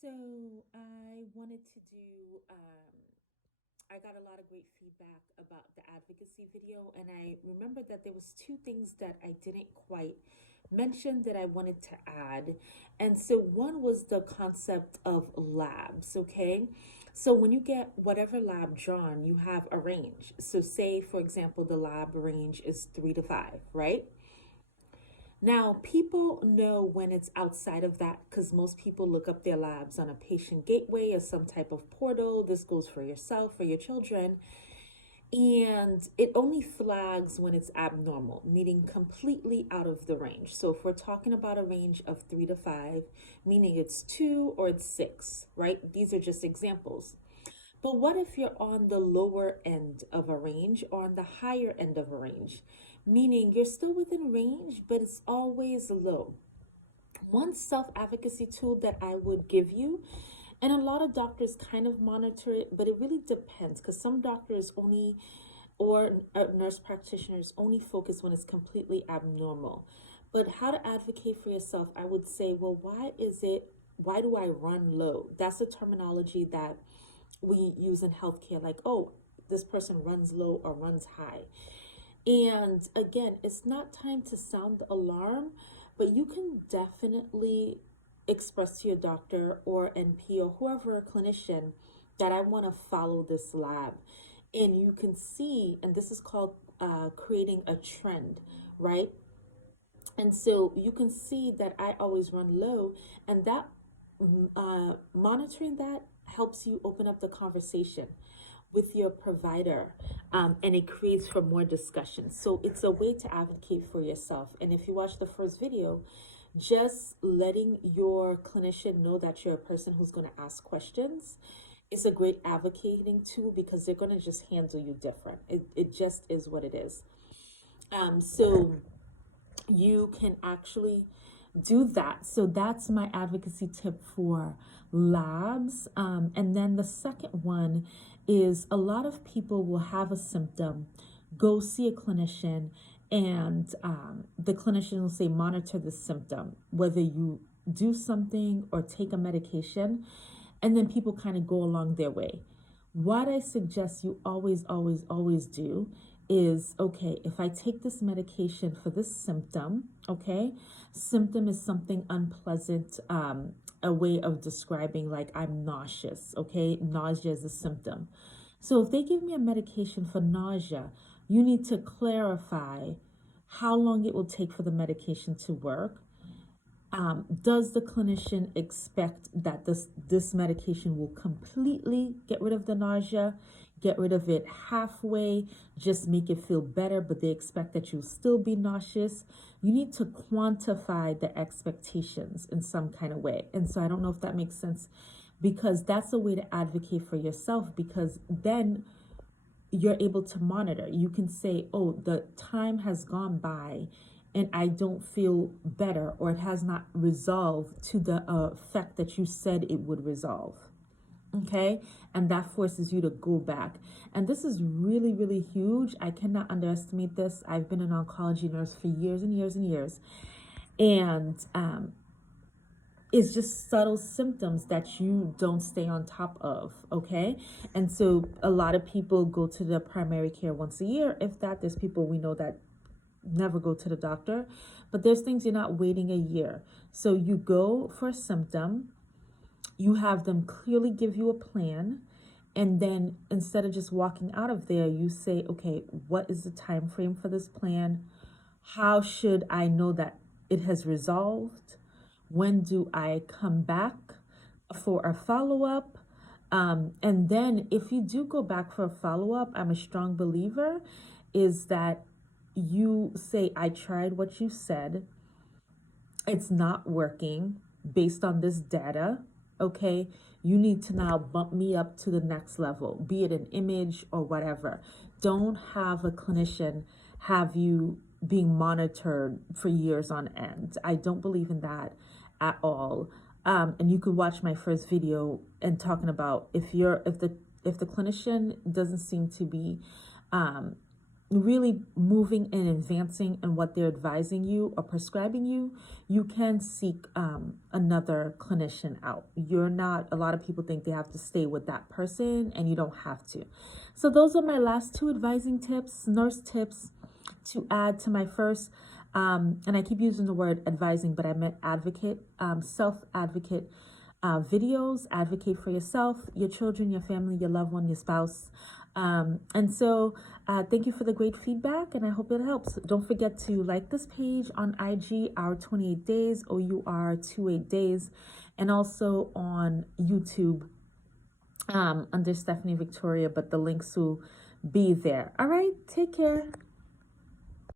So I wanted to do, I got a lot of great feedback about the advocacy video, and I remember that there was two things that I didn't quite mention that I wanted to add. And so one was the concept of labs, okay? So when you get whatever lab drawn, you have a range. So say, for example, the lab range is 3 to 5, right? Now, people know when it's outside of that because most people look up their labs on a patient gateway or some type of portal. This goes for yourself, for your children. And it only flags when it's abnormal, meaning completely out of the range. So if we're talking about a range of 3 to 5, meaning it's 2 or it's 6, right? These are just examples. But what if you're on the lower end of a range or on the higher end of a range? Meaning you're still within range, but it's always low. One self advocacy tool that I would give you, and a lot of doctors kind of monitor it, but it really depends because some doctors only or nurse practitioners only focus when it's completely abnormal. But how to advocate for yourself, I would say, well, why do I run low? That's the terminology that we use in healthcare, like, oh, this person runs low or runs high. And again, it's not time to sound the alarm, but you can definitely express to your doctor or NP or whoever clinician that I want to follow this lab. And you can see, and this is called creating a trend, right? And so you can see that I always run low, and that monitoring that helps you open up the conversation with your provider, and it creates for more discussion. So it's a way to advocate for yourself. And if you watch the first video, just letting your clinician know that you're a person who's going to ask questions is a great advocating tool because they're going to just handle you different. It just is what it is. So you can actually do that. So that's my advocacy tip for labs. And then the second one is a lot of people will have a symptom, go see a clinician, and the clinician will say, monitor the symptom, whether you do something or take a medication, and then people kind of go along their way. What I suggest you always do is, okay, if I take this medication for this symptom, okay, symptom is something unpleasant, a way of describing like I'm nauseous, okay, nausea is a symptom. So if they give me a medication for nausea, you need to clarify how long it will take for the medication to work. Does the clinician expect that this medication will completely get rid of the nausea, get rid of it halfway, just make it feel better, but they expect that you'll still be nauseous? You need to quantify the expectations in some kind of way. And so I don't know if that makes sense, because that's a way to advocate for yourself, because then you're able to monitor. You can say, oh, the time has gone by and I don't feel better, or it has not resolved to the effect that you said it would resolve. Okay, and that forces you to go back. And this is really huge. I cannot underestimate this. I've been an oncology nurse for years and years and years, and it's just subtle symptoms that you don't stay on top of. Okay, and so a lot of people go to the primary care once a year, if that. There's people we know that never go to the doctor, but there's things you're not waiting a year. So you go for a symptom, you have them clearly give you a plan, and then instead of just walking out of there, you say, okay, what is the time frame for this plan? How should I know that it has resolved? When do I come back for a follow-up? And then if you do go back for a follow-up, I'm a strong believer is that you say, I tried what you said, it's not working based on this data, okay? You need to now bump me up to the next level, be it an image or whatever. Don't have a clinician have you being monitored for years on end. I don't believe in that at all. And you could watch my first video and talking about if the clinician doesn't seem to be really moving and advancing in what they're advising you or prescribing you, you can seek another clinician out. You're not, a lot of people think they have to stay with that person, and you don't have to. So those are my last two advising tips, nurse tips, to add to my first, and I keep using the word advising, but I meant advocate, self-advocate videos. Advocate for yourself, your children, your family, your loved one, your spouse. And so thank you for the great feedback, and I hope it helps. Don't forget to like this page on IG, Our 28 Days, OUR28 Days, and also on YouTube under Stephanie Victoria, but the links will be there. All right, take care.